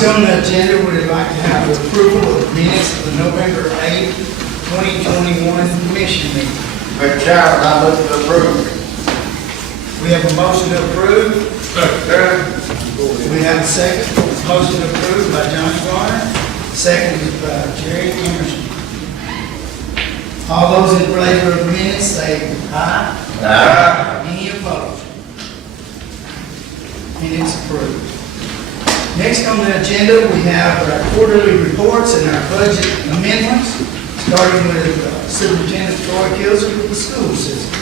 Next on the agenda, we'd like to have the approval of the minutes of the November 8th, 2021 commission meeting. Mr. Chairman, I move to approve. We have a motion to approve. We have a second. Motion approved by John Schreiner, seconded by Jerry Henderson. All those in favor of the minutes say aye. Aye. Any opposed? Minutes approved. Next on the agenda, we have our quarterly reports and our budget amendments, starting with Superintendent Troy Kilser with the school system.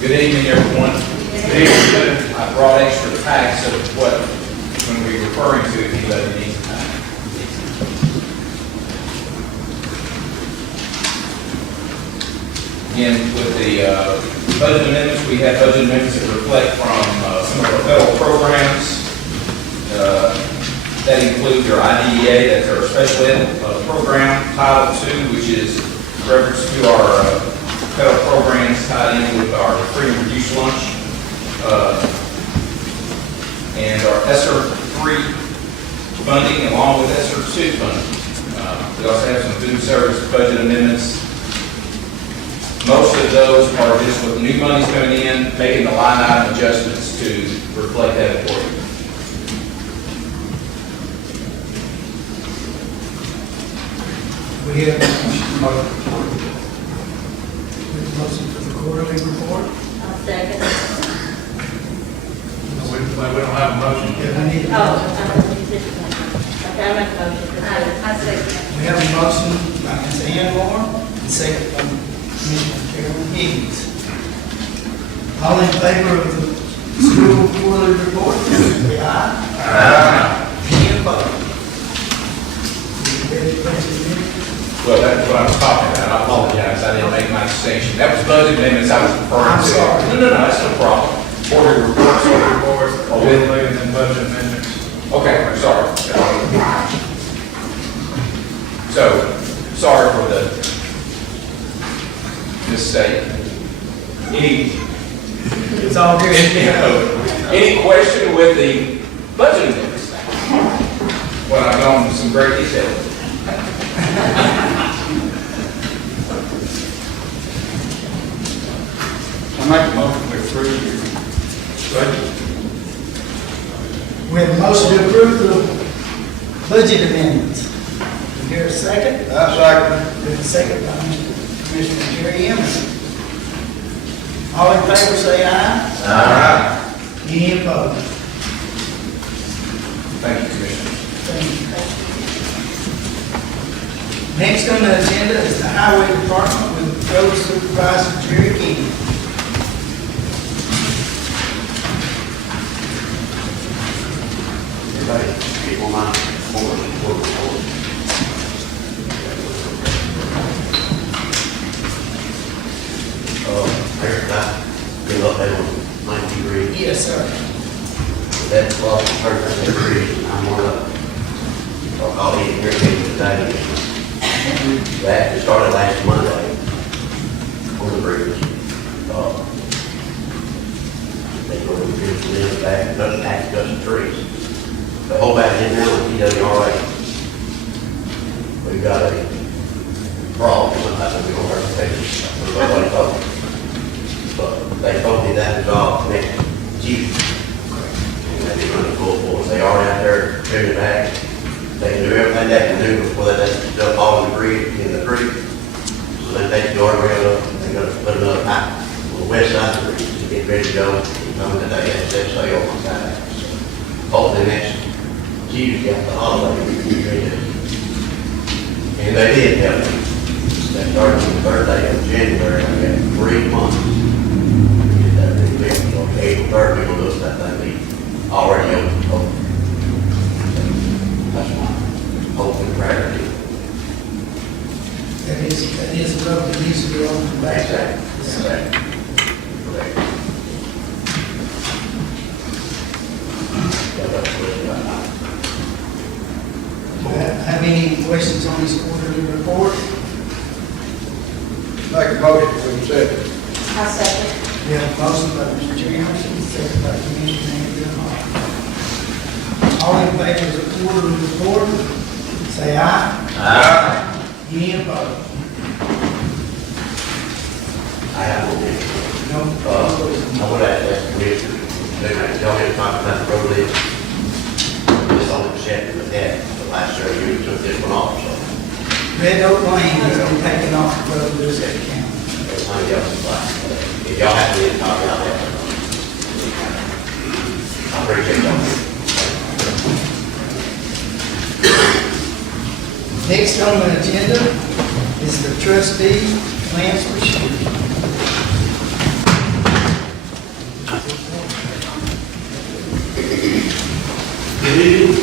Good evening, everyone. I brought extra packs of what, when we're referring to, if anybody needs a pack. Again, with the budget amendments, we have budget amendments that reflect from some of our federal programs. That includes our IDEA, that's our special ed program, Title II, which is reference to our federal programs tied in with our free and reduced lunch, and our ESSER 3 funding along with ESSER 2 funding. We also have some food service budget amendments. Most of those are just with new monies coming in, making the line item adjustments to reflect that accordingly. We have a motion for the quarterly report. I'll second. We don't have a motion yet. I need a Oh, motion. okay, I make a motion. I second. We have a motion by Ms. Ann Moore, and second by Commissioner Carolyn Higgins. All in favor of the school quarterly report, say aye. Aye. Any opposed? Ready to place it in? Well, that's what I was talking about. I apologize. I didn't make my distinction. That was budget amendments I was referring to. I'm sorry. No, that's no problem. Quarterly reports. Reports, quarterly, and then budget amendments. Okay, I'm sorry. So, sorry for the mistake. It's all good. Any question with the budget amendments? Well, I've gone into some great detail. I make a motion to approve. We have a motion to approve the budget amendments. Is there a second? I second. There's a second by Commissioner Jerry Emerson. All in favor say aye. Aye. Any opposed? Thank you, Commissioner. Thank you. Next on the agenda is the Highway Department with Road Supervisor Jerry King. Everybody, people on my board. There's that, give up that on 93. Yes, sir. That's lost the purpose of the bridge, and I'm one of them. I'll be here today. That started last Monday on the bridge. They go to the bridge and then back, doesn't have to cut some trees. The whole back in now with TWRA. We've got a problem, I think we're going to take it. Nobody told me. But they told me that is all next Tuesday. And they'll be running full force. They are out there trimming back. They can do everything they can do before they let stuff fall in the creek, So then they take the guardrail up, and they're gonna put another pipe on the west side of the creek to get ready to go. And tell me that they had set sail on Saturday. Hopefully next Tuesday after the holiday, we can be ready. And they did help me. They started on the 3rd day of January, I got 3 months. to get that thing built. So April 3rd, we're gonna look at that thing already open. That's my hope and prayer. That is a road that needs to be on the back. Correct. Have any questions on this quarterly report? Make a motion to accept. I'll second. We We have a motion by Mr. Jerry Henderson, second by Commissioner Andrew Hall. All in favor of the quarterly report, say aye. Aye. Any opposed? I have one thing. No. I want to ask Commissioner, y'all had talked about the road list. This on the chapter with that, the last year you took this one off, so. Red Oak Lane has been taken off the road list at the county. Everybody else is like, if y'all have to talk about that. I appreciate y'all. Next on the agenda is the trustee transfer sheet. Good evening.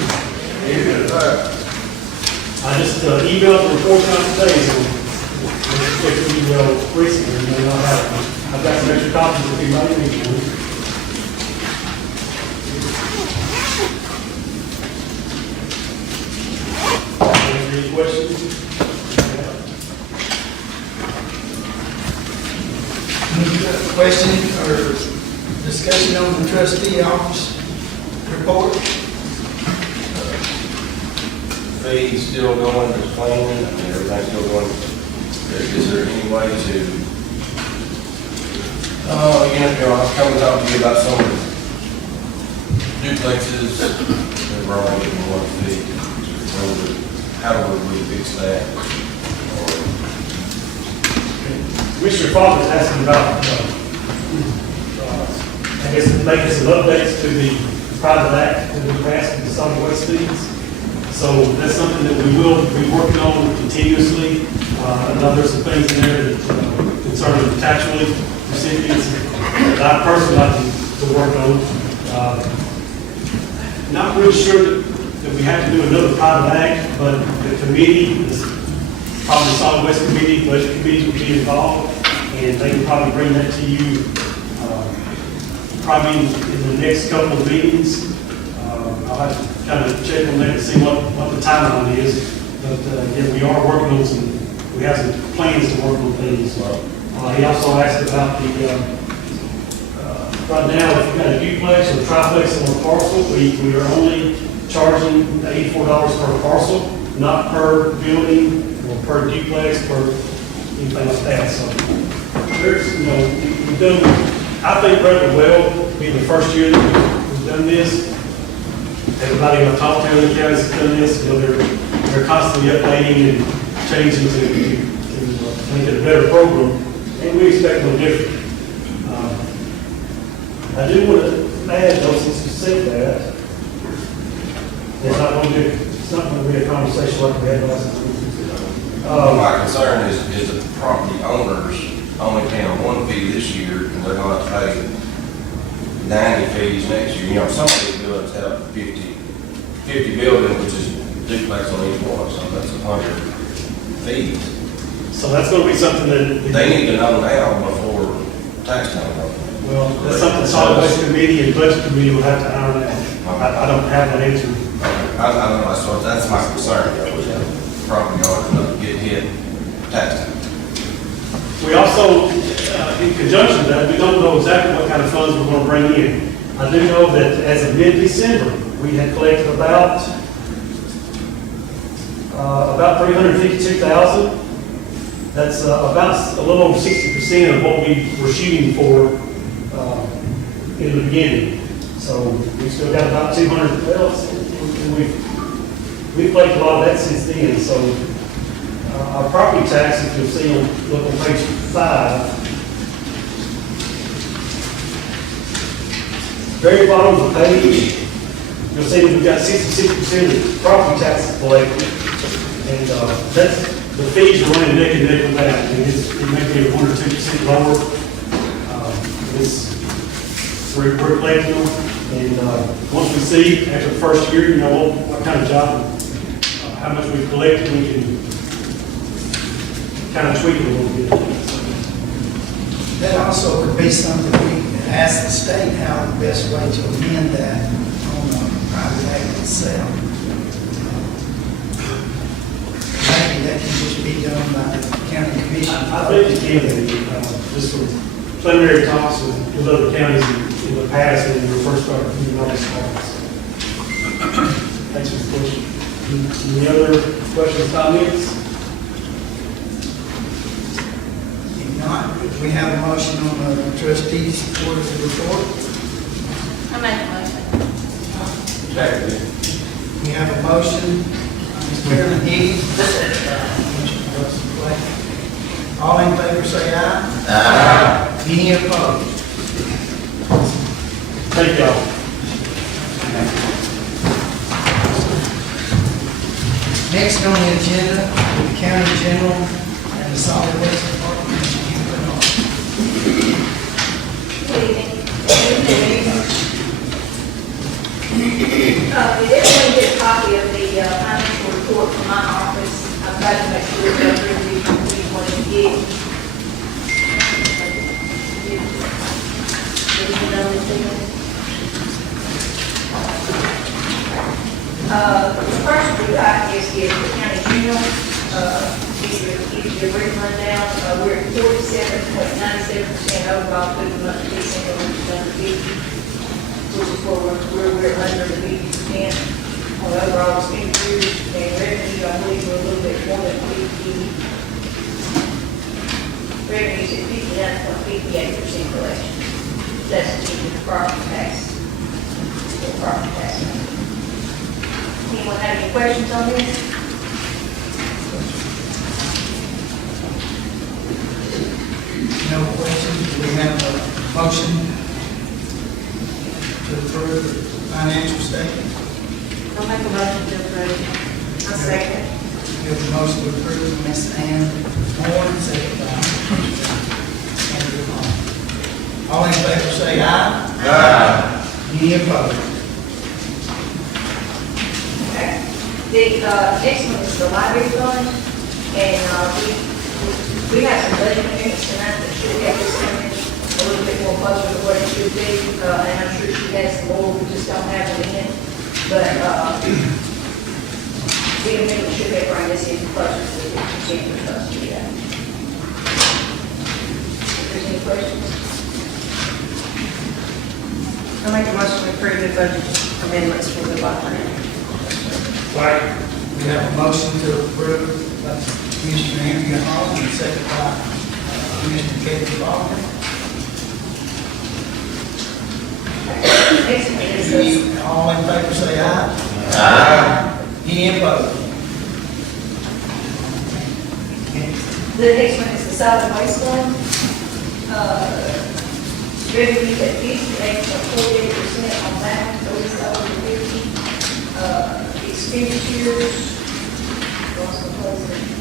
I just emailed the report out today, so I checked the email recently, and then I've got some extra copies if anybody needs one. Any questions? Any question or discussion on the trustee office report? Fees still going as planned, I mean, everything's still going, is there any way to, I was coming to talk to you about some duplexes that were only getting one fee. How would we fix that? Commissioner Falk is asking about, I guess, making some updates to the private act that we passed with the solid waste fees. So that's something that we will be working on continuously. I know there's some things in there that concern the tax relief recipients that I personally like to work on. Not really sure that we have to do another private act, but the committee, probably the solid waste committee, budget committee will be involved, and they can probably bring that to you probably in the next couple of meetings. I'll have to kind of check on that and see what the timeline is. But again, we are working on we have some plans to work on things. He also asked about the, right now, if you've got a duplex or a triplex on a parcel, we are only charging $84 per parcel, not per building or per duplex or anything like that. So there's, we've done, I think, rather well. Being the first year that we've done this. Everybody I've talked to in the counties has done this, they're constantly updating and changing to make it a better program, and we expect no different. I do want to add, though, since you said that, it's not going to be a conversation like we had last week. My concern is the property owners only paying one fee this year, and they're going to have to pay 90 fees next year. Some of these buildings have 50 buildings, which is duplex on each one, so that's 100 fees. So that's going to be something that. They need to know now before tax time. Well, that's something the solid waste committee and budget committee will have to iron out. I don't have that answer. I don't know, that's my concern, was that property owners not getting hit tax time. We also, in conjunction with that, we don't know exactly what kind of funds we're going to bring in. I do know that as of mid-December, we had collected about $352,000. That's about a little over 60% of what we were shooting for in the beginning. So we've still got about 200 else, and we've collected a lot of that since then. So our property tax, if you'll see look on page 5, very bottom of the page, you'll see that we've got 66% of property taxes collected, and the fees are running neck and neck with that. It may be 1 or 2% lower. We're collecting them, and once we see after the first year, what kind of job, how much we've collected, we can kind of tweak it a little bit. That also could be something we can ask the state how the best way to amend that on the private act itself. Maybe that can just be done by the county commission. I think it can be, just from preliminary talks with other counties in the past and we first started moving on this call. Thanks for the question. Any other questions, comments? If not, we have a motion on the trustees' quarterly report. I make a motion. We have a motion, Mr. Carolyn Higgins, Mr. Russell Clay. All in favor say aye. Aye. Any opposed? Thank y'all. Next on the agenda, the county general and the solid waste department. Mr. Bernard. Did everyone get a copy of the financial report from my office? I've tried to make sure that everybody wanted to get. Did you know this? The first we got is the county general, if you read rundown, we're at 47.97% overall through the month of December, which is under 50, which is where we're under the 50% on overall expenditures and revenue. I believe we're a little bit more than 50. Revenues at 59.58% collection. That's achieving the property tax. The property tax. Anyone have any questions on this? No questions. We have a motion to approve the financial statement. I'll make a motion to approve. I'll second. We have a motion to approve, Ms. Ann Moore, second by Andrew Hall. All in favor say aye. Aye. Any opposed? Okay. The next one is the library fund, and we have some budget amendments tonight that should have this coming a little bit more closer to what it should be, and I'm sure she has some more, we just don't have them in. But the amendment should have bring this in closer to the 50% we're supposed to do that. If there's any questions? I'll make a motion to approve the budget amendments for the library. We have a motion to approve by Commissioner Andrew Hall and second by Commissioner Kevin Baldwin. Next one is the All in favor say aye. Aye. Any opposed? next one is the solid waste fund. Revenue at 58.48% on that, so it's over 50.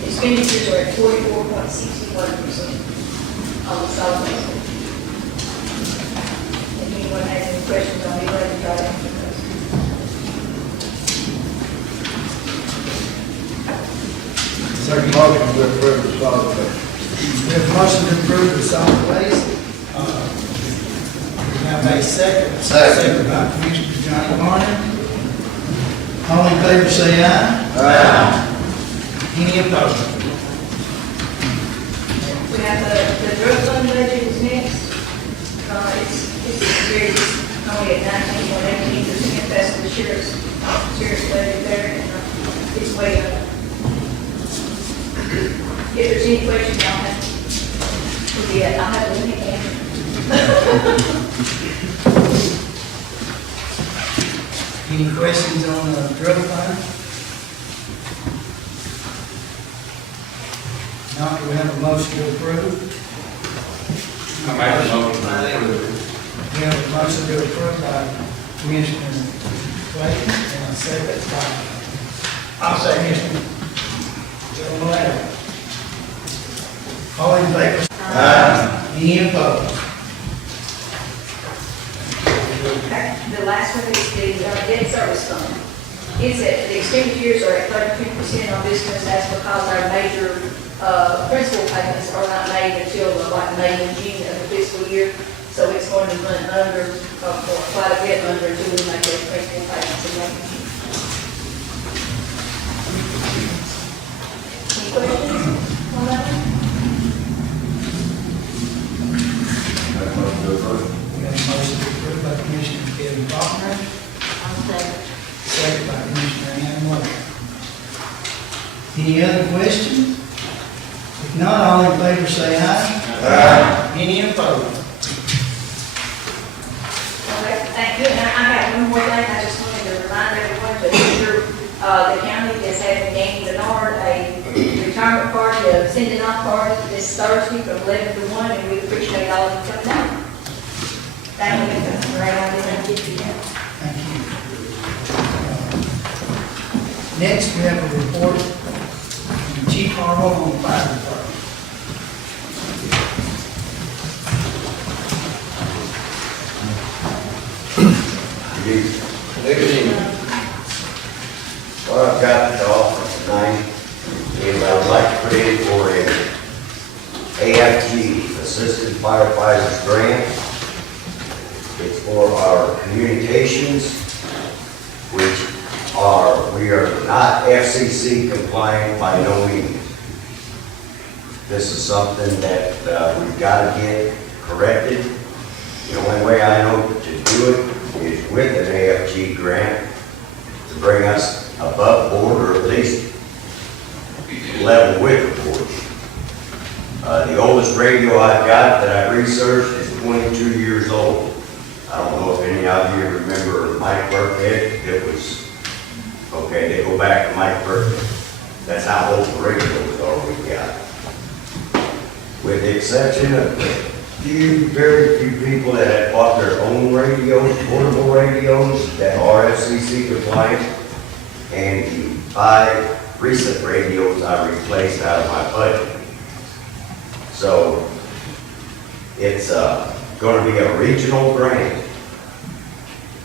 Expenditures are at 44.61% on the solid waste. If anyone has any questions on the budget, try to answer those. Second motion to approve the solid waste. We have a motion to approve the solid waste. We have a second. Second by Commissioner Johnny Martin. All in favor say aye. Aye. Any opposed? We have the drug fund budget is next. It's very, only at 19.18%, that's the sheriff's budget there, and it's way up. If there's any questions, I'll have a limit answer. Any questions on the drug fund? Not, we have a motion to approve. I make a motion to approve. We have a motion to approve by Commissioner Clayton and a second by, I'll say Commissioner Joe Malata. All in favor? Aye. Any opposed? The last one is the debt service fund. It's at, the expenditures are at 32% on this one, that's because our major principal payments are not made until like May and June of the fiscal year. So it's going to run under, quite a bit under until we make those principal payments in May and June. Any questions on that one? to approve. We have a motion approved by Commissioner Kevin Faulkner, second by Commissioner Ann Moore. Any other questions? If not, all in favor say aye. Any opposed? Okay, thank you. And I have one more thing. I just wanted to remind everyone to ensure, the county is having Danny Bernard a retirement party, a sending off party this Thursday from 11 to 1, and we appreciate all of you coming out. Thank you. That's a great idea. Thank you. Next, we have a report from Chief Harwell on the fire department. Good evening. What I've got to offer tonight is I would like to put in for an AFG, Assistant Firefighters Grant. It's for our communications, which we are not FCC compliant by no means. This is something that we've got to get corrected. The only way I know to do it is with an AFG grant to bring us above board, or at least level with the board. The oldest radio I've got that I researched is 22 years old. I don't know if any of you remember Mike Burkhead. It was, okay, they go back to Mike Burkhead. That's how old the radios are we've got. With the exception of very few people that have bought their own radios, portable radios that are FCC compliant, and the 5 recent radios I replaced out of my budget. So it's going to be a regional grant,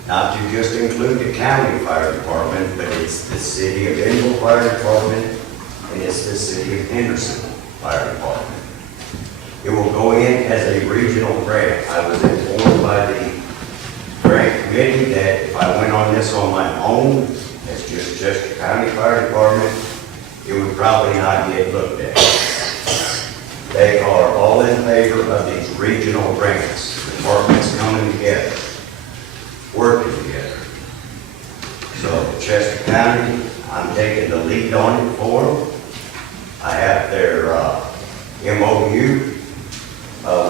not to just include the county fire department, but it's the city of Enville Fire Department, and it's the city of Henderson Fire Department. It will go in as a regional grant. I was informed by the grant committee that if I went on this on my own, as just the county fire department, it would probably not get looked at. They are all in favor of these regional grants. Departments coming together, working together. So Chester County, I'm taking the lead on it for them. I have their MOU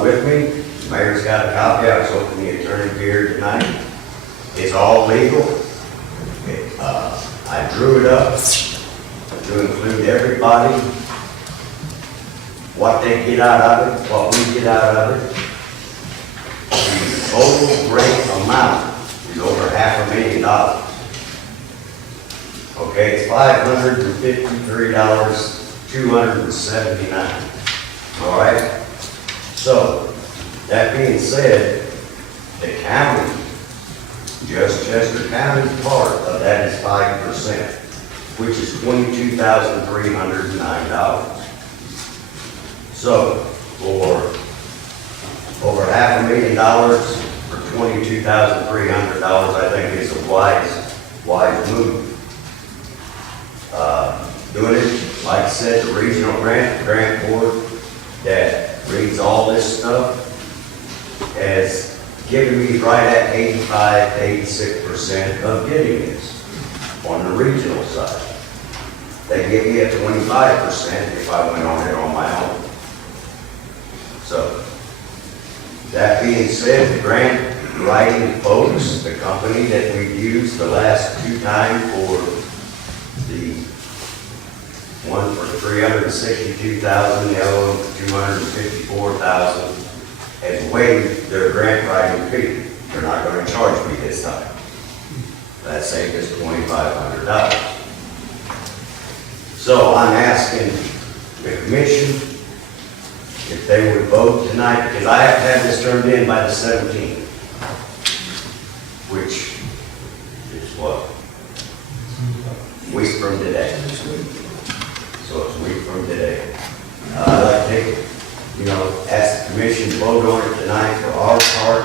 with me. The mayor's got a copy. I was hoping the attorney would be here tonight. It's all legal. I drew it up to include everybody, what they get out of it, what we get out of it. The total grant amount is over $500,000. Okay, it's $553,279. All right? So, that being said, the county, just Chester County's part of that is 5%, which is $22,309. So, for over $500,000 for $22,300, I think is a wise move. Doing it, like I said, the regional grant board that reads all this stuff has given me right at 85 to 86% of getting this on the regional side. They give me a 25% if I went on it on my own. So, that being said, the grant writing folks, the company that we've used the last 2 times for the one for $362,000, the other one for $254,000, has waived their grant writing fee. They're not going to charge me this time. That saved us $2,500. So I'm asking the commission if they would vote tonight, because I have to have this turned in by the 17th, which is what? Week from today. So it's a week from today. I'd like to take, ask the commission to vote on it tonight for our part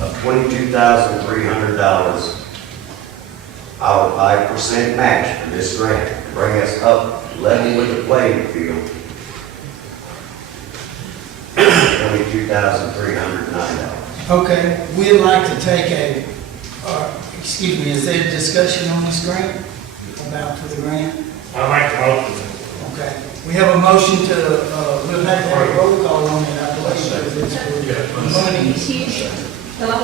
of $22,300, our 5% match for this grant, to bring us up level with the playing field. $22,309. Okay, we'd like to take excuse me, is there discussion on this grant? About for the grant? I like the motion. Okay, we have a motion to, we'll have to have a roll call on it, I believe, because it's for money. Hello?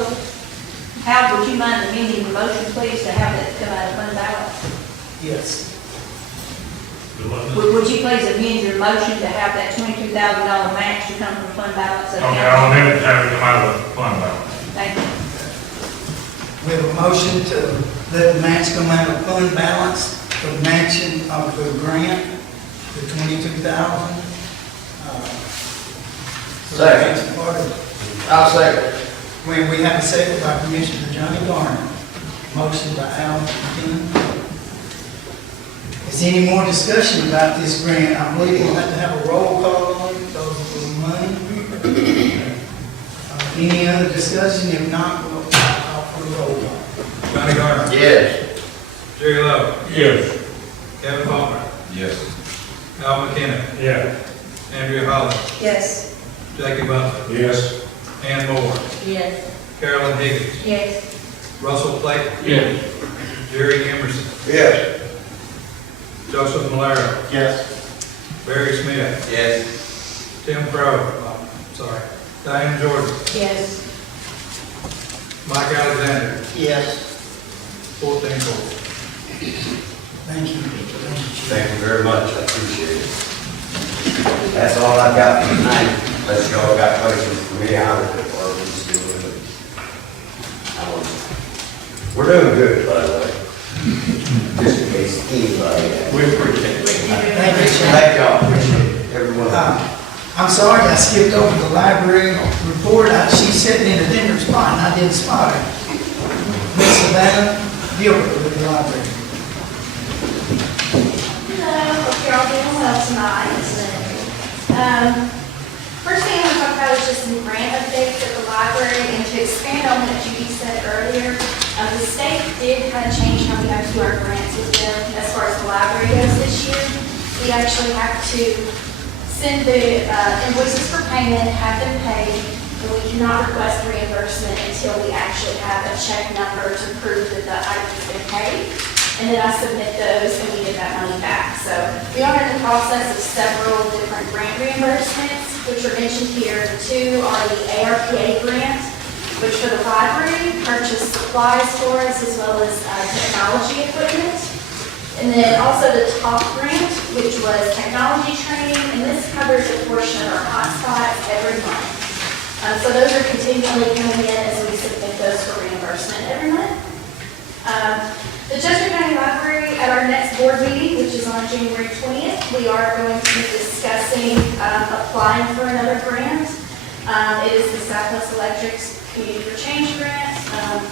Hal, would you mind amending the motion, please, to have that come out of fund balance? Yes. Would you please amend your motion to have that $22,000 match to come from fund balance? Okay, I'll amend it to have it come out of the fund balance. Thank you. We have a motion to let the match come out of fund balance for matching of the grant, the 22,000. Second. I'll second. We have a second by Commissioner Johnny Garner. Motion by Al McKinnon. Is there any more discussion about this grant? I believe we'll have to have a roll call on it because of the money. Any other discussion? If not, we'll call for the roll call. Johnny Garner. Yes. Jerry Love. Yes. Kevin Palmer. Yes. Al McKinnon. Yeah. Andrea Holland. Yes. Jackie Butler. Yes. Ann Moore. Yes. Carolyn Higgins. Yes. Russell Clayton. Yes. Jerry Emerson. Yes. Joseph Malaro. Yes. Barry Smith. Yes. Tim Crow. Diane Jordan. Yes. Mike Alexander. Yes. 14-4. Thank you. Thank you very much, I appreciate it. That's all I've got for tonight. Unless y'all got questions for me, I would, or we just do it. We're doing good, by the way. Just in case anybody. We appreciate it. Thank you, Shane. Thank y'all, appreciate it, everyone. I'm sorry, I skipped over the library report. She's sitting in a different spot, and I didn't spot her. Miss Savannah Gilbert with the library. Hello, hope you're all doing well tonight. First thing I want to talk about is just some grant updates at the library, and to expand on what Judy said earlier, the state did kind of change how we have to do our grants with them as far as the library goes this year. We actually have to send the invoices for payment, have them paid, and we cannot request reimbursement until we actually have a check number to prove that the item has been paid. And then I submit those and we get that money back. So we are in the process of several different grant reimbursements, which are mentioned here. The two are the ARPA grant, which for the library purchased supplies for us as well as technology equipment. And then also the TOP grant, which was technology training, and this covers a portion of our hotspots every month. So those are continually coming in as we submit those for reimbursement every month. The Chester County Library, at our next board meeting, which is on January 20th, we are going to be discussing applying for another grant. It is the Southwest Electric's Community for Change grant.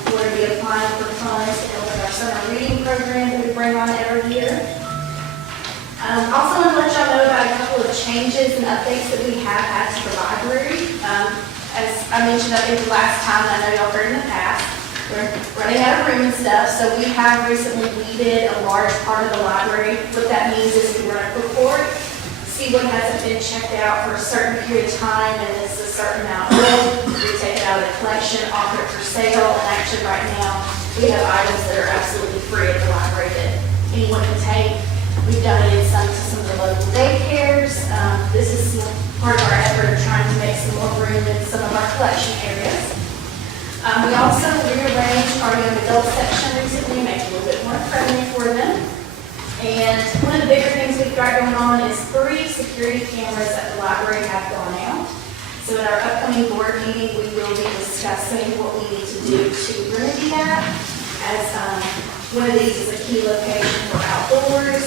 We're going to be applying for funds to help with our summer reading program that we bring on every year. Also want to let y'all know about a couple of changes and updates that we have had to the library. As I mentioned, I think the last time, I know y'all heard in the past, we're running out of room and stuff, so we have recently weeded a large part of the library. What that means is we run a report, see what hasn't been checked out for a certain period of time, and it's a certain amount of we take it out of the collection, offer it for sale, and actually right now, we have items that are absolutely free at the library that anyone can take. We've donated some to some of the local daycares. This is part of our effort of trying to make some more room in some of our collection areas. We also rearranged our young adult section recently, make it a little bit more friendly for them. And one of the bigger things we've got going on is 3 security cameras at the library have gone out. So at our upcoming board meeting, we will be discussing what we need to do to remedy that, as one of these is a key location for outdoors.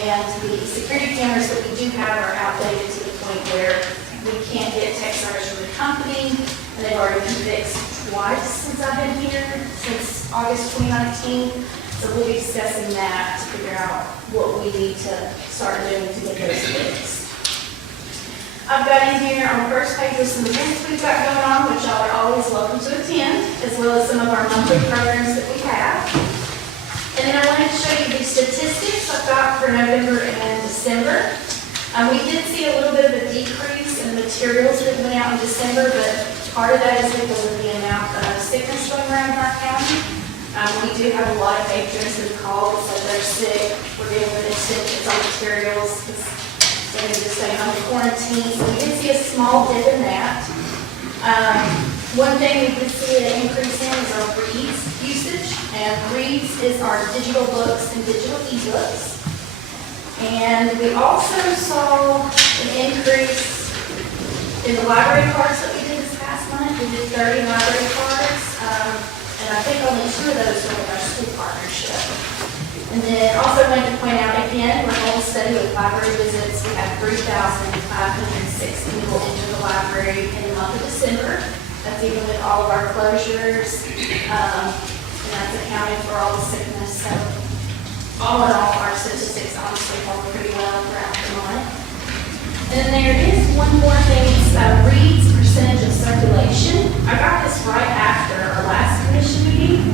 And the security cameras that we do have are outdated to the point where we can't get tech service from the company, and they've already been fixed twice since I've been here, since August 2019. So we'll be discussing that to figure out what we need to start doing to get those fixed. I've got in here on the first page with some events we've got going on, which y'all are always welcome to attend, as well as some of our monthly programs that we have. And then I wanted to show you the statistics I've got for November and December. We did see a little bit of a decrease in the materials that went out in December, but Part of that is because of the amount of sickness going around in our county. We do have a lot of patrons who call and say they're sick, we're dealing with extensions on materials, they need to stay home in quarantine. So we did see a small dip in that. One thing we did see an increase in is our reads usage, and reads is our digital books and digital ebooks. And we also saw an increase in the library cards that we did this past month. We did 30 library cards, and I think only 2 of those were with our school partnership. And then also wanted to point out again, we're going to study with library visits. We had 3,506 people enter the library in the month of December. That's even with all of our closures, and that's accounting for all the sickness. So all in all, our statistics honestly hold pretty well throughout the month. And then there is one more thing, it's reads percentage of circulation. I got this right after our last commission meeting,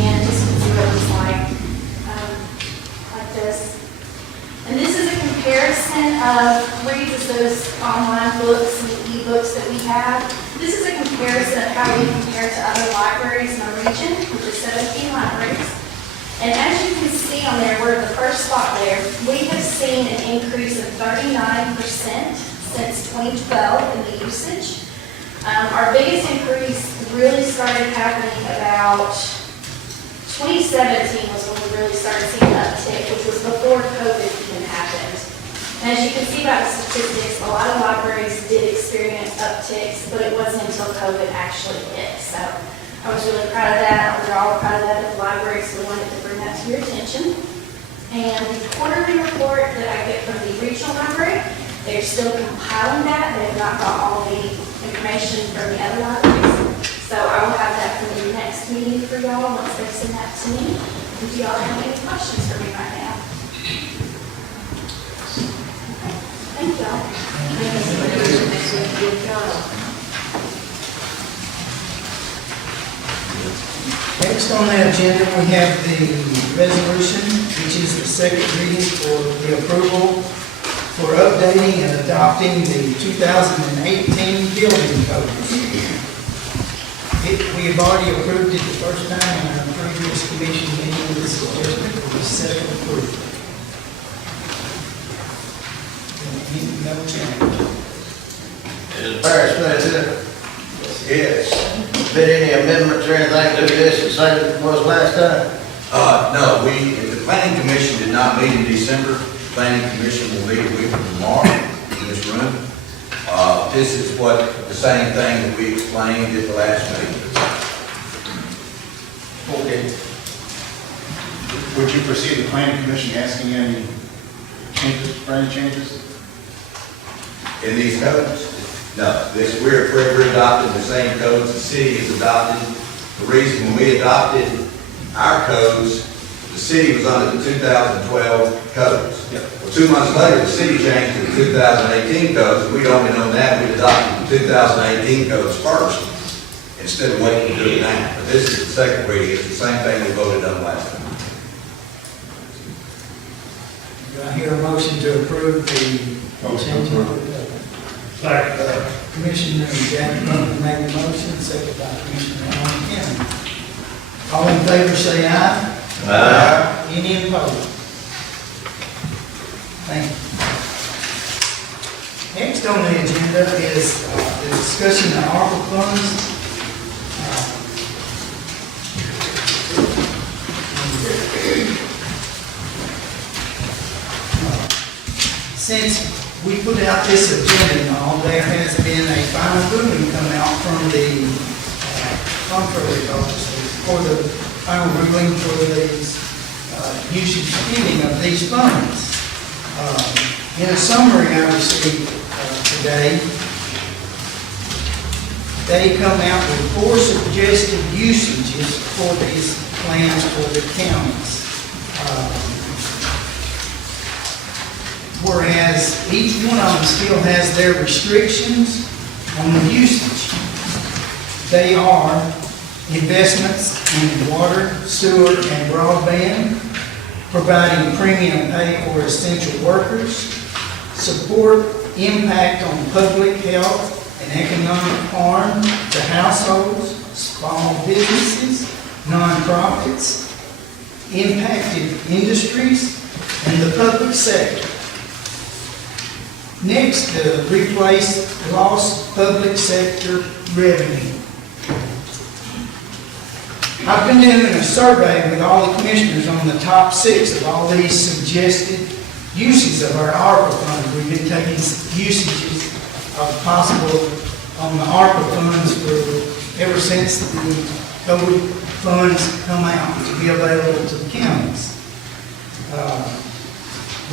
and just to see what it was like this. And this is a comparison of reads as those online books and ebooks that we have. This is a comparison of how we compare to other libraries in our region, which is 17 libraries. And as you can see on there, we're at the first spot there. We have seen an increase of 39% since 2012 in the usage. Our biggest increase really started happening about 2017 was when we really started seeing an uptick, which was before COVID even happened. And as you can see by the statistics, a lot of libraries did experience upticks, but it wasn't until COVID actually hit. So I was really proud of that. We're all proud of that at the library, so we wanted to bring that to your attention. And the quarterly report that I get from the regional library, they're still compiling that. They've not got all the information from the other libraries. So I will have that for the next meeting for y'all once they send that to me. And do y'all have any questions for me right now? Okay. Thank y'all. Next on the agenda, we have the resolution, which is the second reading for the approval for updating and adopting the 2018 building code. We have already approved it the first time in our previous commission meeting. This is just for the second approval. No change. Is Paris President? Yes. Been any amendments or anything to this the same as it was last time? No, the planning commission did not meet in December. The planning commission will meet a week from tomorrow in this room. This is the same thing that we explained at the last meeting. Okay. Would you foresee the planning commission asking any changes, for any changes? In these codes? No, we're adopting the same codes the city has adopted. The reason when we adopted our codes, the city was under the 2012 codes. Yep. Well, 2 months later, the city changed to the 2018 codes. We'd only known that, we adopted the 2018 codes first, instead of waiting to do it now. But this is the second reading, it's the same thing we voted on last time. Do I hear a motion to approve the change? Commissioner Jack Butler made the motion, seconded by Commissioner Alan Kennedy. All in favor say aye. Aye. Any opposed? Thank you. Next on the agenda is the discussion of ARPA funds. Since we put out this agenda and all, there has been a final ruling come out from the comptroller office for the final ruling for these usage spending of these funds. In a summary I received today, they come out with 4 suggested usages for these plans for the counties. Whereas each one of them still has their restrictions on the usage. They are investments in water, sewer, and broadband, providing premium pay for essential workers, support impact on public health and economic harm to households, small businesses, nonprofits, impacted industries, and the public sector. Next, replace lost public sector revenue. I've been doing a survey with all the commissioners on the top 6 of all these suggested uses of our ARPA funds. We've been taking usages of possible on the ARPA funds for ever since the COVID funds come out to be available to the counties.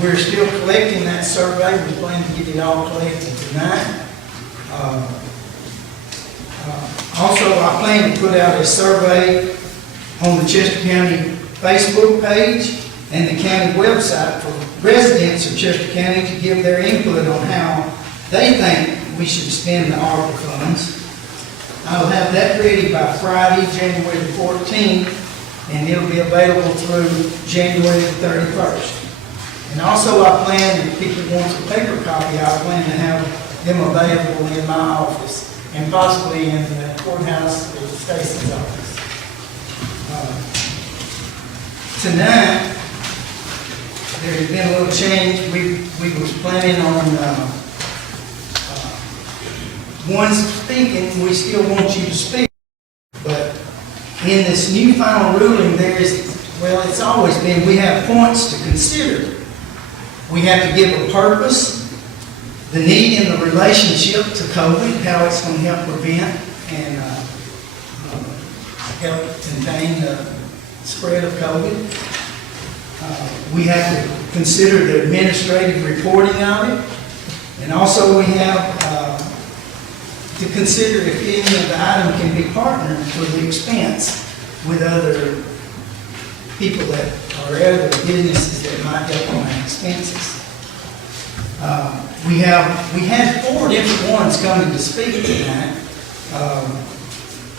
We're still collecting that survey. We plan to get it all collected tonight. Also, I plan to put out a survey on the Chester County Facebook page and the county website for residents of Chester County to give their input on how they think we should spend the ARPA funds. I'll have that ready by Friday, January the 14th, and it'll be available through January the 31st. And also, I plan, if people want a paper copy, I plan to have them available in my office and possibly in the courthouse or Stacy's office. Tonight, there has been a little change. We was planning on one speaking. We still want you to speak, but in this new final ruling, there is, well, it's always been, we have points to consider. We have to give a purpose, the need and the relationship to COVID, how it's going to help prevent and help contain the spread of COVID. We have to consider the administrative reporting of it, and also we have to consider if any of the item can be partnered for the expense with other people that are other businesses that might help on our expenses. We had 4 different ones coming to speak tonight.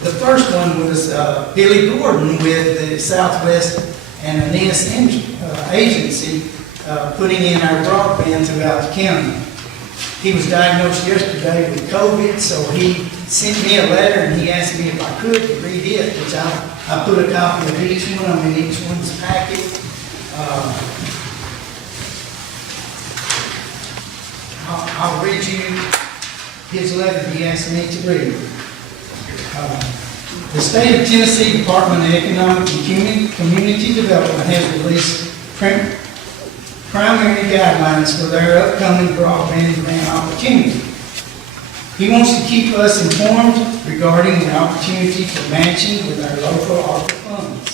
The first one was Billy Gordon with the Southwest and Aeneas Agency putting in our broadband throughout the county. He was diagnosed yesterday with COVID, so he sent me a letter and he asked me if I could read it, which I put a copy of each one. I'm in each one's packet. I'll read you his letter he asked me to read. The State of Tennessee Department of Economic and Community Development has released primary guidelines for their upcoming broadband grant opportunity. He wants to keep us informed regarding the opportunity for matching with our local ARPA funds.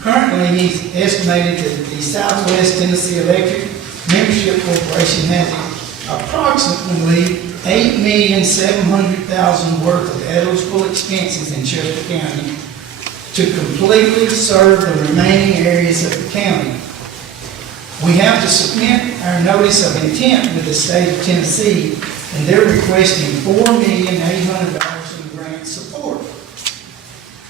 Currently, he's estimated that the Southwest Tennessee Electric Membership Corporation has approximately $8,700,000 worth of eligible expenses in Chester County to completely serve the remaining areas of the county. We have to submit our notice of intent with the state of Tennessee, and they're requesting $4,800,000 in grant support.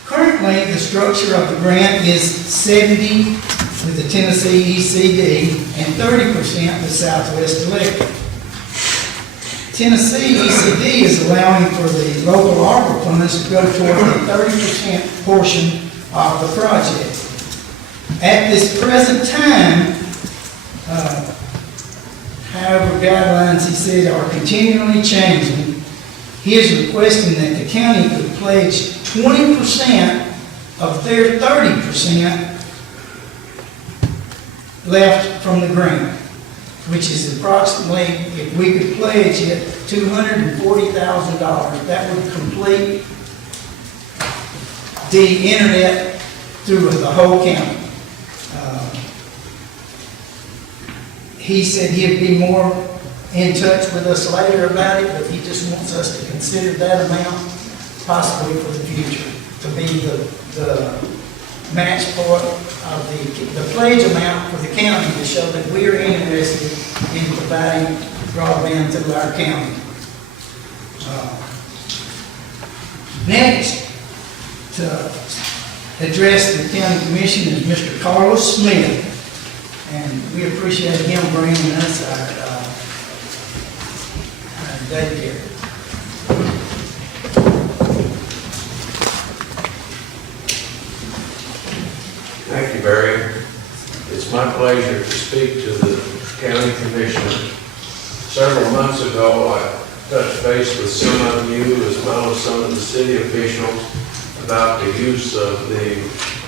Currently, the structure of the grant is 70% with the Tennessee ECD and 30% with Southwest Electric. Tennessee ECD is allowing for the local ARPA funds to go toward the 30% portion of the project. At this present time, however, guidelines, he said, are continually changing. He is requesting that the county could pledge 20% of their 30% left from the grant, which is approximately, if we could pledge it, $240,000. That would complete the internet through the whole county. He said he'd be more in touch with us later about it, but he just wants us to consider that amount possibly for the future to be the match part of the pledge amount for the county to show that we are interested in providing broadband through our county. Next, to address the county commission is Mr. Carlos Smith. And we appreciate him bringing us our daycare. my pleasure to speak to the county commissioner. Several months ago, I touched base with some of you as well as some of the city officials about the use of the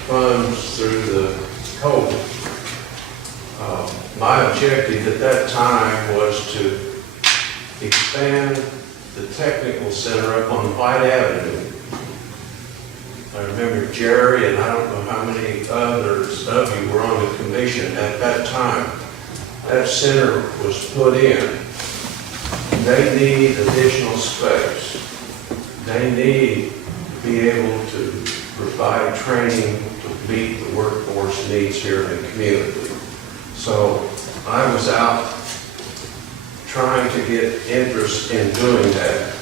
funds through the code. My objective at that time was to expand the technical center up on White Avenue. I remember Jerry and I don't know how many others of you were on the commission at that time. That center was put in. They need additional space. They need to be able to provide training to meet the workforce needs here in the community. So I was out trying to get interest in doing that.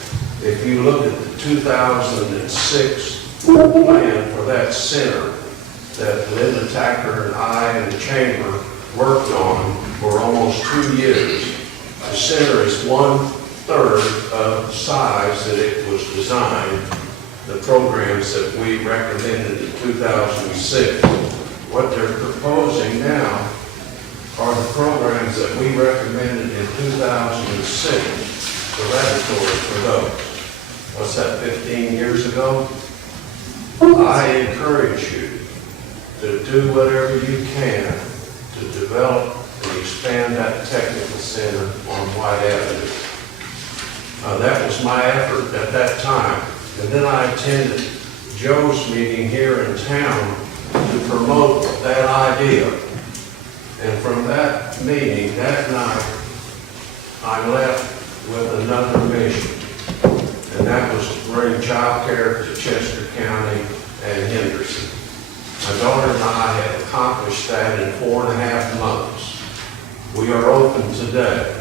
If you look at the 2006 plan for that center that Linda Tacker and I and the chamber worked on for almost 2 years, the center is 1/3 of the size that it was designed, the programs that we recommended in 2006. What they're proposing now are the programs that we recommended in 2006, the laboratory for those. What's that, 15 years ago? I encourage you to do whatever you can to develop and expand that technical center on White Avenue. That was my effort at that time. And then I attended Joe's meeting here in town to promote that idea. And from that meeting, that night, I left with another mission. And that was to bring child care to Chester County and Henderson. My daughter and I have accomplished that in 4.5 months. We are open today.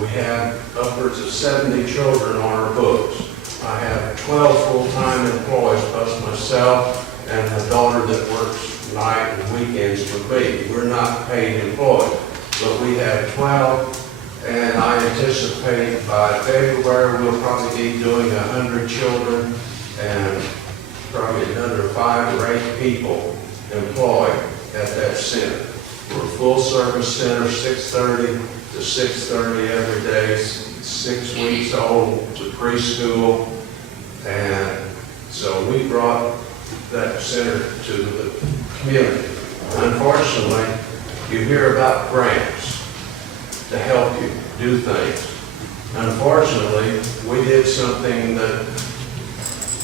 We have upwards of 70 children on our books. I have 12 full-time employees plus myself and a daughter that works night and weekends with me. We're not paid employees, but we have 12, and I anticipate by February we'll probably be doing 100 children and probably another 5 or 8 people employed at that center. We're a full-service center, 6:30 to 6:30 every day, 6 weeks old to preschool, and so we brought that center to the community. Unfortunately, you hear about grants to help you do things. Unfortunately, we did something that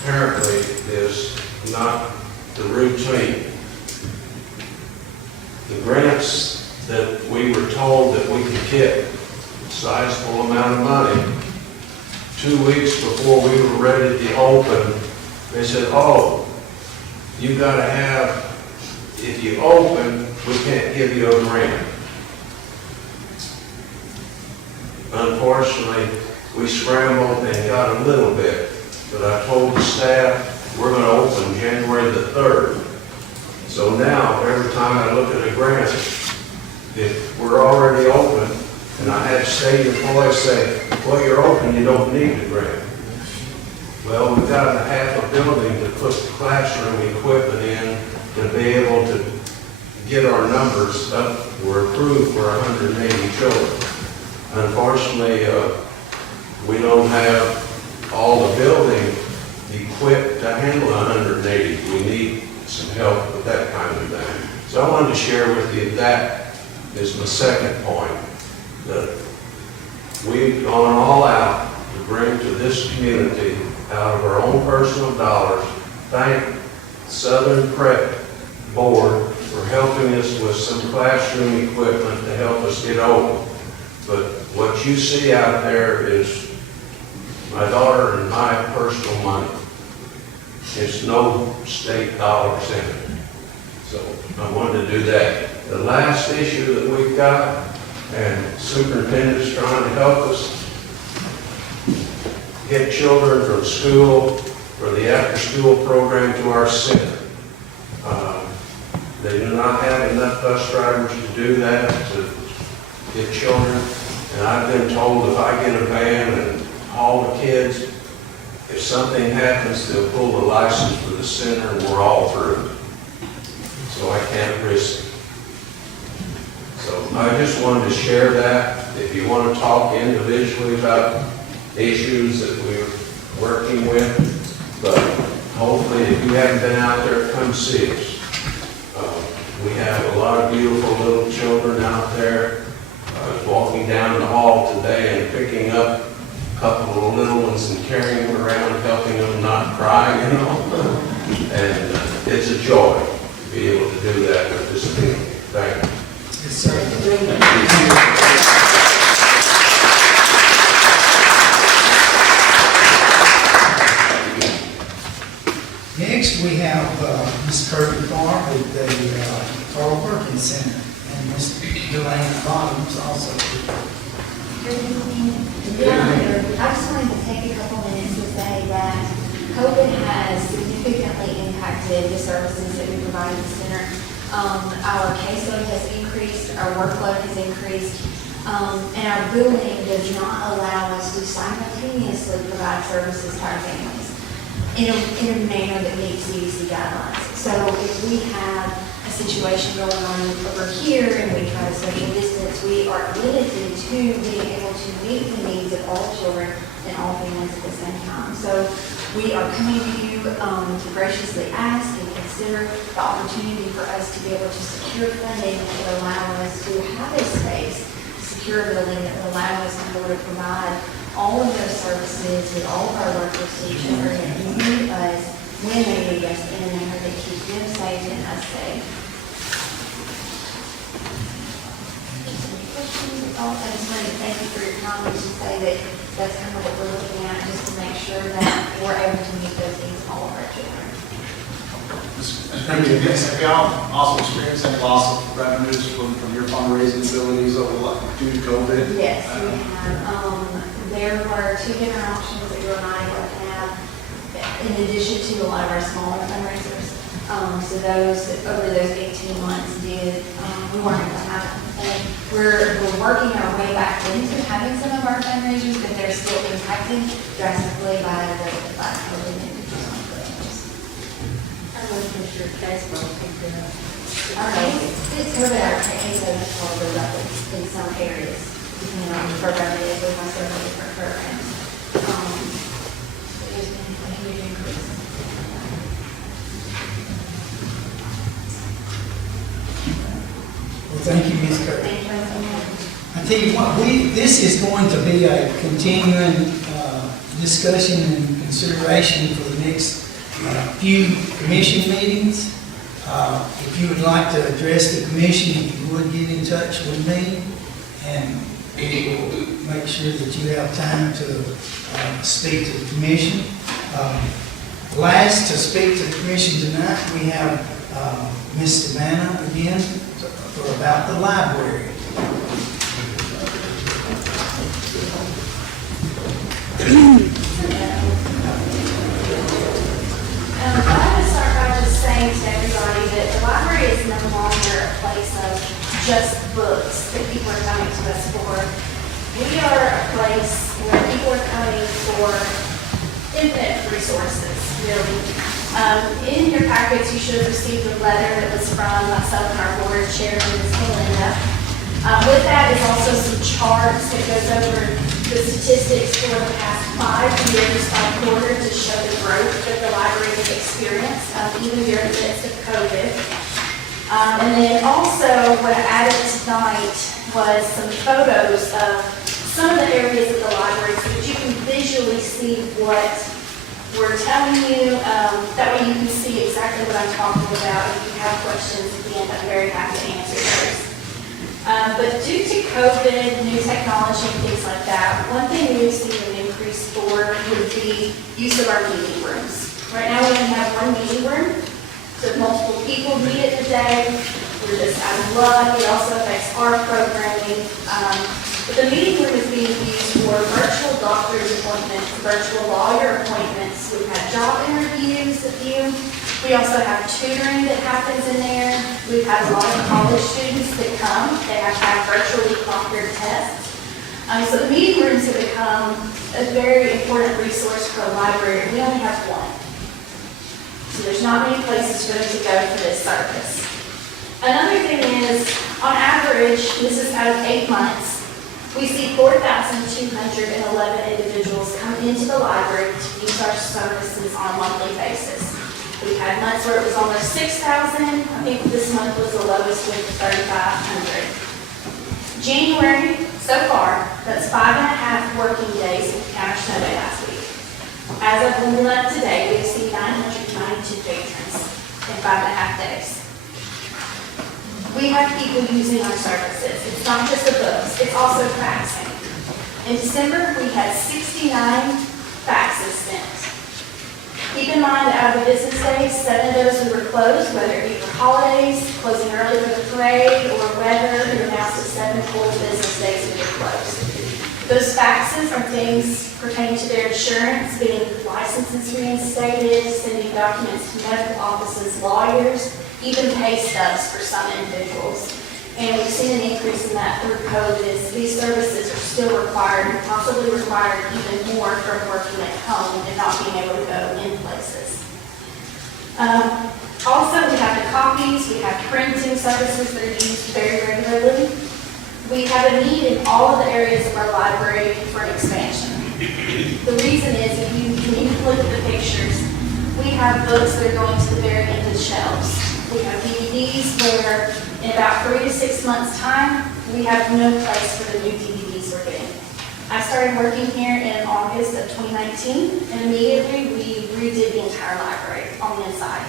apparently is not the routine. The grants that we were told that we could get, a sizable amount of money, 2 weeks before we were ready to open, they said, oh, you got to have, if you open, we can't give you a grant. Unfortunately, we scrambled and got a little bit, but I told the staff, we're going to open January the 3rd. So now, every time I look at a grant, if we're already open, and I had state employees say, well, you're open, you don't need the grant. Well, we've got a half a building to put the classroom equipment in to be able to get our numbers up. We're approved for 180 children. Unfortunately, we don't have all the building equipped to handle 180. We need some help with that kind of thing. So I wanted to share with you that is my second point, that we've gone all out to bring to this community out of our own personal dollars. Thank Southern Prep Board for helping us with some classroom equipment to help us get open. But what you see out there is my daughter and my personal money. It's no state dollars in it. So I wanted to do that. The last issue that we've got, and superintendent's trying to help us get children from school for the after-school program to our center. They do not have enough bus drivers to do that, to get children. And I've been told if I get a van and haul the kids, if something happens, they'll pull the license for the center and we're all through. So I can't risk it. So I just wanted to share that. If you want to talk individually about issues that we're working with, but hopefully if you haven't been out there, come see us. We have a lot of beautiful little children out there. I was walking down the hall today and picking up a couple of little ones and carrying them around, helping them not cry, you know. And it's a joy to be able to do that with this community. Thank you. Yes, sir. Next, we have Ms. Kirby Farr with the Carl Perkins Center, and Ms. Delaney Bottoms also. Good evening. Yeah, I just wanted to take a couple minutes to say that COVID has significantly impacted the services that we provide at the center. Our caseload has increased, our workload has increased, and our building does not allow us to simultaneously provide services to our families in a manner that meets CDC guidelines. So if we have a situation going on over here and we try to social distance, we are limited to being able to meet the needs of all children and all families at the same time. So we are coming to you to graciously ask and consider the opportunity for us to be able to secure funding that will allow us to have a space, secure a building that will allow us to be able to provide all of those services with all of our workers to children that need us when they need us in a manner that keeps them safe and us safe. Any questions at all? I just wanted to thank you for your comments and say that that's kind of what we're looking at, just to make sure that we're able to meet those needs of all of our children. Thank you. Have y'all also experienced any loss of revenues from your fundraising abilities due to COVID? Yes, we have. There were two different options that we were not able to have, in addition to a lot of our smaller fundraisers. So those, over those 18 months we weren't able to have them. And we're working our way back into having some of our fundraisers, but they're still impacted drastically by COVID. I'm looking at your Facebook. It's COVID, our caseload has probably up in some areas, depending on the program it is, we have several different programs. There's been a huge increase. Well, thank you, Ms. Kirby. Thank you so much. I tell you what, this is going to be a continuing discussion and consideration for the next few commission meetings. If you would like to address the commission, if you would get in touch with me, and we will make sure that you have time to speak to the commission. Last, to speak to the commission tonight, we have Ms. Savannah again for about the library. I want to start by just saying to everybody that the library is no longer a place of just books that people are coming to us for. We are a place where people are coming for infinite resources, really. In your packets, you should have received a letter that was from myself and our board chairman, Ms. Melinda. With that is also some charts that goes over the statistics for the past 5 years by quarter to show the growth that the library has experienced, even during the midst of COVID. And then also what I added tonight was some photos of some of the areas of the library so that you can visually see what we're telling you. That way you can see exactly what I'm talking about. If you have questions at the end, I'm very happy to answer those. But due to COVID, new technology, and things like that, one thing we've seen an increase for would be use of our meeting rooms. Right now, we only have one meeting room, so if multiple people meet it today, we're just out of luck. It also affects our programming. But the meeting room is being used for virtual doctor's appointments, virtual lawyer appointments. We've had job interviews with you. We also have tutoring that happens in there. We've had a lot of college students that come. They have to have virtually proctored tests. So the meeting rooms have become a very important resource for a library. We only have one. So there's not many places for them to go for this service. Another thing is, On average, this is out of 8 months, we see 4,211 individuals come into the library to use our services on a monthly basis. We've had months where it was almost 6,000. I think this month was the lowest with 3,500. January, so far, that's 5.5 working days if you count our snow day last week. As of when we left today, we have seen 992 patrons in 5.5 days. We have people using our services. It's not just the books, it's also faxing. In December, we had 69 faxes sent. Keep in mind that out of the business days, 7 of those we were closed, whether it be for holidays, closing early for the parade, or weather, and announced that 7 full business days we were closed. Those faxes are things pertaining to their insurance, getting licenses reinstated, sending documents to medical offices, lawyers, even pay stubs for some individuals. And we've seen an increase in that through COVID. These services are still required, and possibly required even more from working at home and not being able to go in places. Also, we have the copies, we have printing services that are used very regularly. We have a need in all of the areas of our library for an expansion. The reason is, if you look at the pictures, we have books that are going to the very end of the shelves. We have DVDs where in about 3 to 6 months' time, we have no place for the new DVDs we're getting. I started working here in August of 2019, and immediately we redid the entire library on the inside.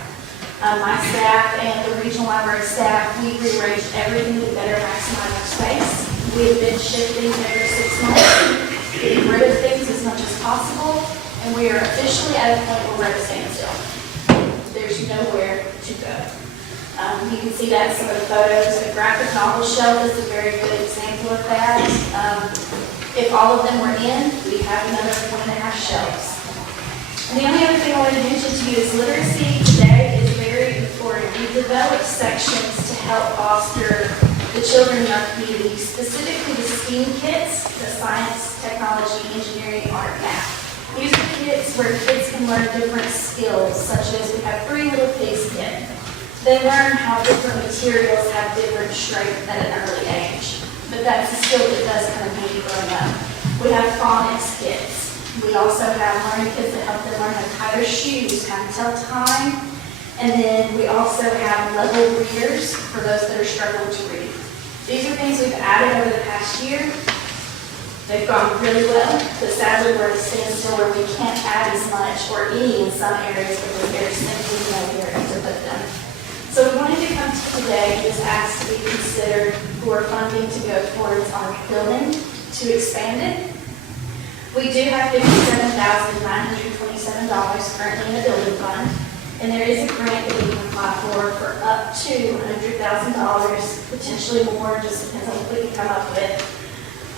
My staff and the regional library staff, we rearranged everything to better maximize our space. We have been shifting every 6 months, getting rid of things as much as possible, and we are officially at a point where we're at a standstill. There's nowhere to go. You can see that in some of the photos. The graphic novel shelf is a very good example of that. If all of them were in, we have another 1.5 shelves. And the only other thing I wanted to mention to you is literacy today is very important. We developed sections to help foster the children in our community, specifically the STEAM kits, the science, technology, engineering, art, math. These are kits where kids can learn different skills, such as we have 3 Little Pigs kit. They learn how different materials have different strength at an early age. But that's a skill that does come in handy growing up. We have phonics kits. We also have learning kits that help them learn how to tie their shoes, how to tell time. And then we also have level readers for those that are struggling to read. These are things we've added over the past year. They've gone really well, but sadly we're at a standstill where we can't add as much or any in some areas because there's simply nowhere to put them. So we wanted to come to today and just ask to be considered for funding to go towards our building to expand it. We do have $57,927 currently in the building fund, and there is a grant that we can apply for up to $100,000, potentially more, just depends on what we can come up with.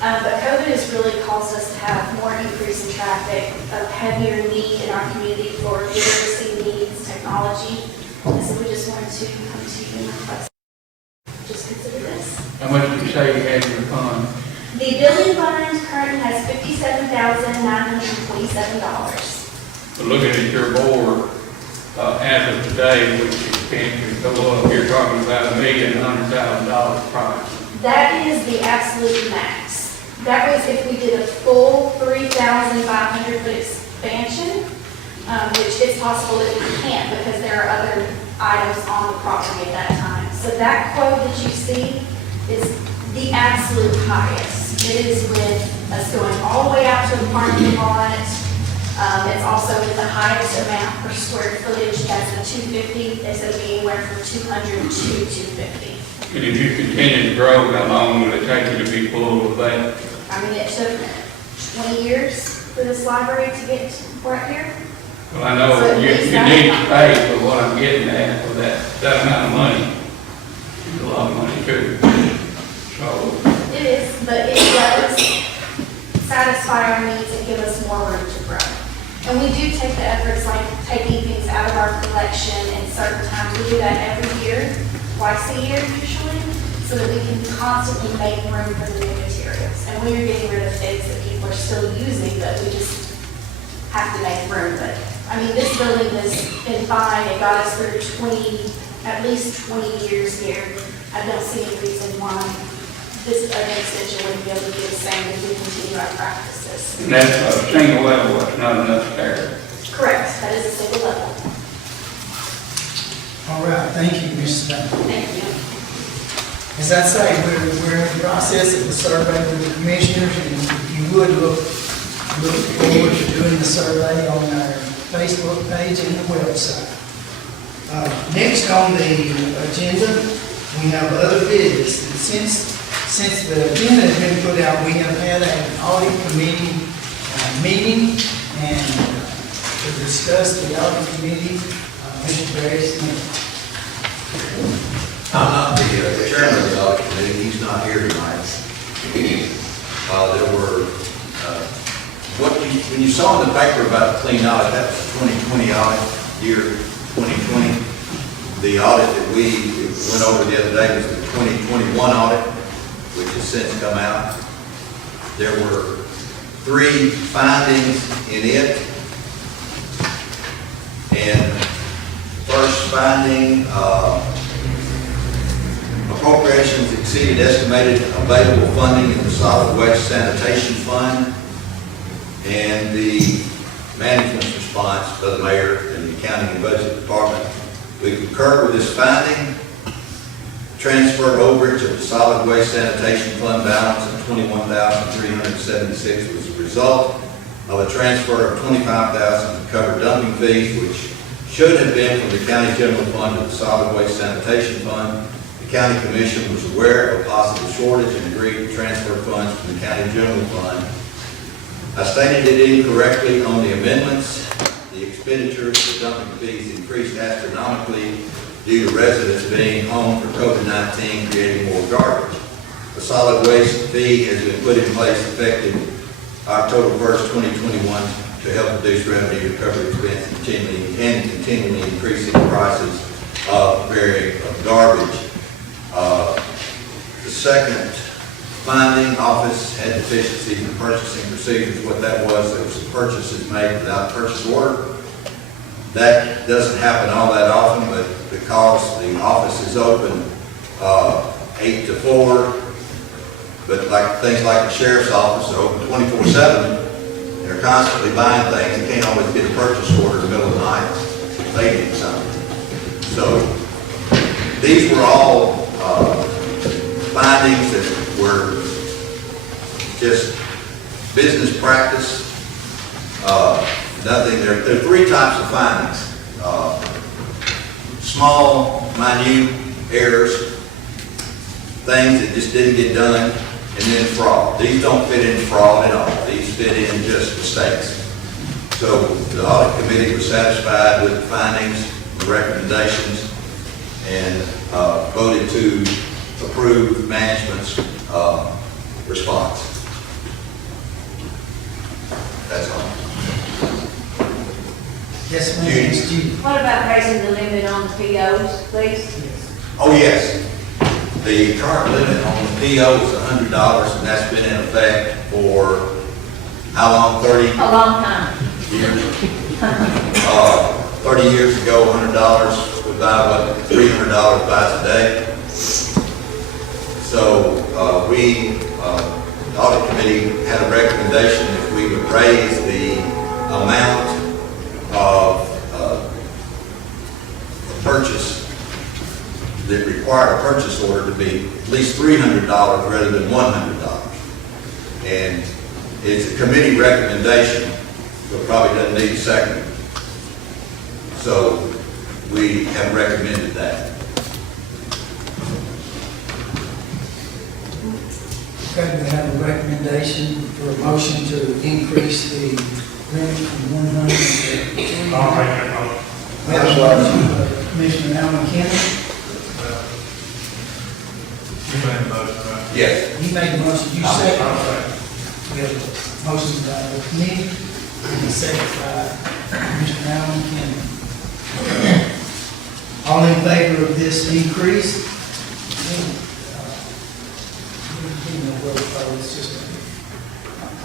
But COVID has really caused us to have more increase in traffic, a heavier need in our community for literacy needs, technology. And so we just wanted to come to you and request, just consider this. How much did you say you had in your fund? The building fund currently has $57,927. But looking at your board, as of today, which expenses go up, you're talking about $1,100,000 price. That is the absolute max. That was if we did a full 3,500 foot expansion, which it's possible that we can't because there are other items on the property at that time. So that quote that you see is the absolute highest. It is with us going all the way out to the parking lot. It's also with the highest amount per square footage. That's the 250. They said it'd be anywhere from 200 to 250. And if you continue to grow, how long will it take you to be full of that? I mean, it took 20 years for this library to get right here. Well, I know So you at least need to pay for what I'm getting at for that amount of money. It's a lot of money too. So, It is, but it does satisfy our needs and give us more room to grow. And we do take the efforts like taking things out of our collection in certain times. We do that every year, twice a year usually, so that we can constantly make room for the new materials. And we are getting rid of things that people are still using, but we just have to make room. But I mean, this building has been fine. It got us through at least 20 years here. I don't see any reason why this other extension wouldn't be able to do the same if we continue our practices. And that's a single level, it's not enough stairs. Correct, that is a single level. All right, thank you, Mrs. Dunn. Thank you. As I say, we're in the process of the survey with the commissioners, and if you would look forward to doing the survey on our Facebook page and the website. Next on the agenda, we have other business. And since the agenda has been put out, we have had an audit committee meeting, and to discuss the audit committee, Mr. Barry Smith. I'm not the chairman of the audit committee, he's not here tonight. There were, when you saw in the paper about the clean audit, that was the 2020 audit, year 2020. The audit that we went over the other day was the 2021 audit, which has since come out. There were 3 findings in it. And first finding, appropriations exceeded estimated available funding in the solid waste sanitation fund. And the management's response by the mayor and the accounting and budget department, we concur with this finding. Transfer overage of the solid waste sanitation fund balance of $21,376 was a result of a transfer of $25,000 to cover dumping fees, which should have been from the county general fund to the solid waste sanitation fund. The county commission was aware of a possible shortage and agreed to transfer funds from the county general fund. I stated it incorrectly on the amendments. The expenditures for dumping fees increased astronomically due to residents being home for COVID-19, creating more garbage. The solid waste fee has been put in place effective October 1st, 2021 to help reduce revenue to cover expenses continually increasing prices of garbage. The second finding, office had deficiencies in purchasing procedures. What that was, there was some purchases made without a purchase order. That doesn't happen all that often, but because the office is open 8 to 4, but like things like the sheriff's office are open 24/7, they're constantly buying things. You can't always get a purchase order in the middle of the night if they need something. So these were all findings that were just business practice. Nothing. There are 3 types of findings: small, minute errors, things that just didn't get done, and then fraud. These don't fit in fraud at all. These fit in just mistakes. So the audit committee was satisfied with the findings, the recommendations, and voted to approve management's response. That's all. Yes, ma'am, Ms. Judy. What about raising the limit on the POs, please? Oh, yes. The current limit on the PO is $100, and that's been in effect for how long? 30 A long time. years. 30 years ago, $100 would buy what $300 buys today. So the audit committee had a recommendation if we would raise the amount of purchase that required a purchase order to be at least $300 rather than $100. And it's a committee recommendation, so it probably doesn't need a second. So we have recommended that. Okay, we have a recommendation for a motion to increase the limit from 100 to 300. I'll make that motion. We have a motion by Commissioner Allen Kennedy. You made a motion, right? Yes. He made the motion, you second. We have a motion by the committee and a second by Commissioner Allen Kennedy. All in favor of this increase?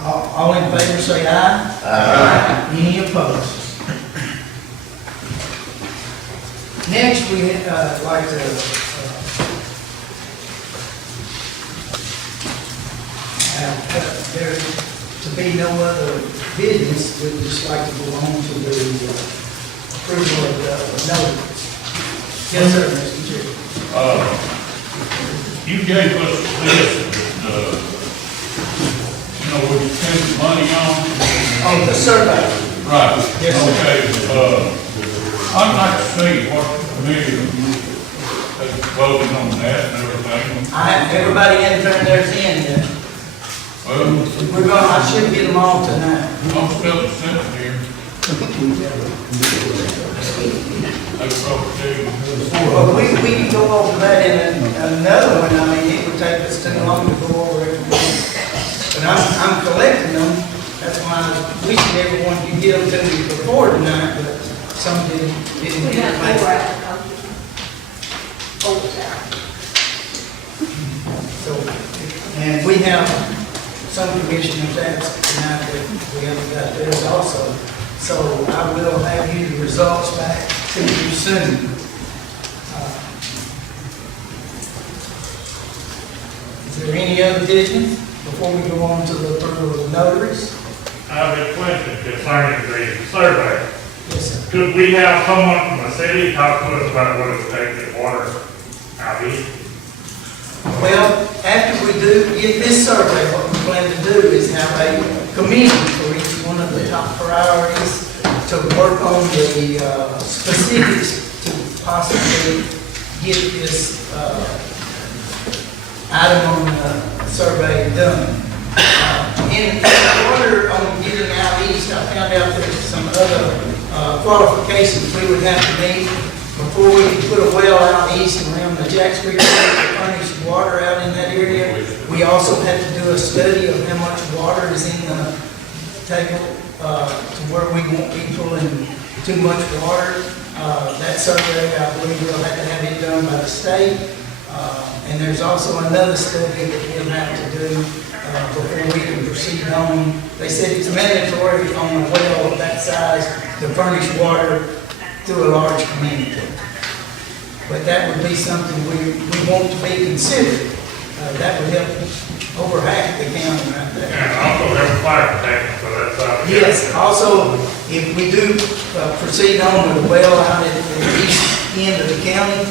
All in favor say aye. Aye. Any opposed? Next, we'd like to There to be no other business, we'd just like to go on to the approval of the notice. Yes, sir, Mr. Chair. You gave us this, what you spend the money on. Oh, the survey. Right. Yes, sir. Okay, I'd like to see what the committee has voted on that and everything. Everybody hadn't turned theirs in yet. Well, I should get them all tonight. I'm still sitting here. That's probably. Well, we can go over that in another one. I mean, it would take us too long to go over it. But I'm collecting them. That's why I was wishing everyone could get them to me before tonight, but some didn't We get have it. four out of So, and we have some commissioners absent tonight that we haven't got theirs also. So I will have you the results back to you soon. Is there any other business before we go on to the approval of the notaries? I have a question concerning the survey. Yes, sir. Could we have someone from the city talk to us about what it would take to get water out east? Well, after we do get this survey, what we plan to do is have a committee for each one of the top priorities to work on the specifics to possibly get this item on the survey done. In order on getting out east, I found out there's some other qualifications we would have to meet before we can put a well out east around the Jacks Creek area to furnish water out in that area. We also have to do a study of how much water is in the table to where we won't be pulling too much water. That survey, I believe we'll have to have it done by the state. And there's also another study that we'll have to do before we can proceed on. They said it's mandatory on a well of that size to furnish water to a large community. But that would be something we want to be considered. That would help over half the county right there. And also have fire protection, so that's Yes, also, if we do proceed on with a well out at the east end of the county,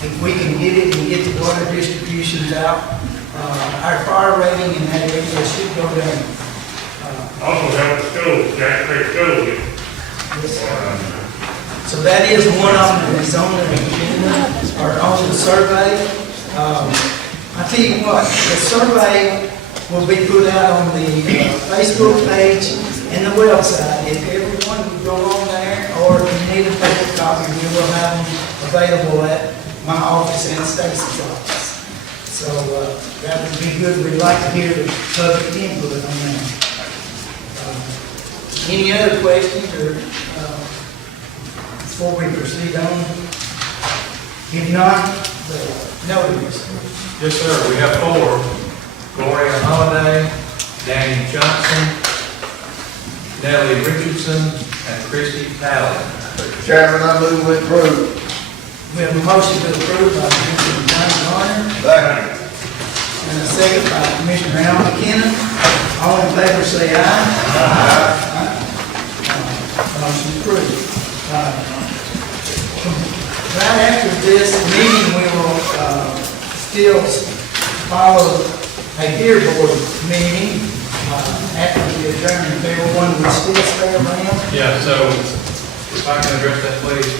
if we can get it and get the water distributions out, our fire rating in that area should go down. also help the schools, Jack Creek School. So that is one of them that's on the agenda, or on the survey. I tell you what, the survey will be put out on the Facebook page and the website. If everyone would go on there, or if you need a paper copy, we will have them available at my office and Stacy's office. So that would be good. We'd like to hear the public input on that. Any other questions or before we proceed on? If not, the notaries. Yes, sir, we have four. Gloria Holiday, Danny Johnson, Nellie Richardson, and Christy Talley. Mr. Chairman, I move we approve. We have a motion to approve by Commissioner John Garner Second. and a second by Commissioner Al McKinnon. All in favor say aye. Aye. Motion approved. Right after this meeting, we will still follow a beer board meeting after we adjourn. If everyone would still stay around. Yeah, so if I can address that, please.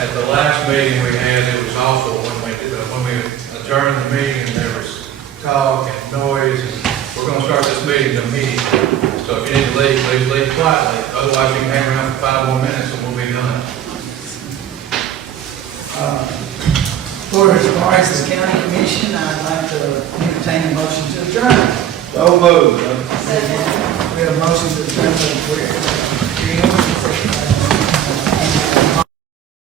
At the last meeting we had, it was awful when we adjourned the meeting and there was talk and noise. And we're going to start this meeting immediately. So if you need to leave, please leave quietly. Otherwise, you can hang around for 5 more minutes and we'll be done. For as far as the county commission, I'd like to entertain a motion to adjourn. So moved. We have a motion to adjourn.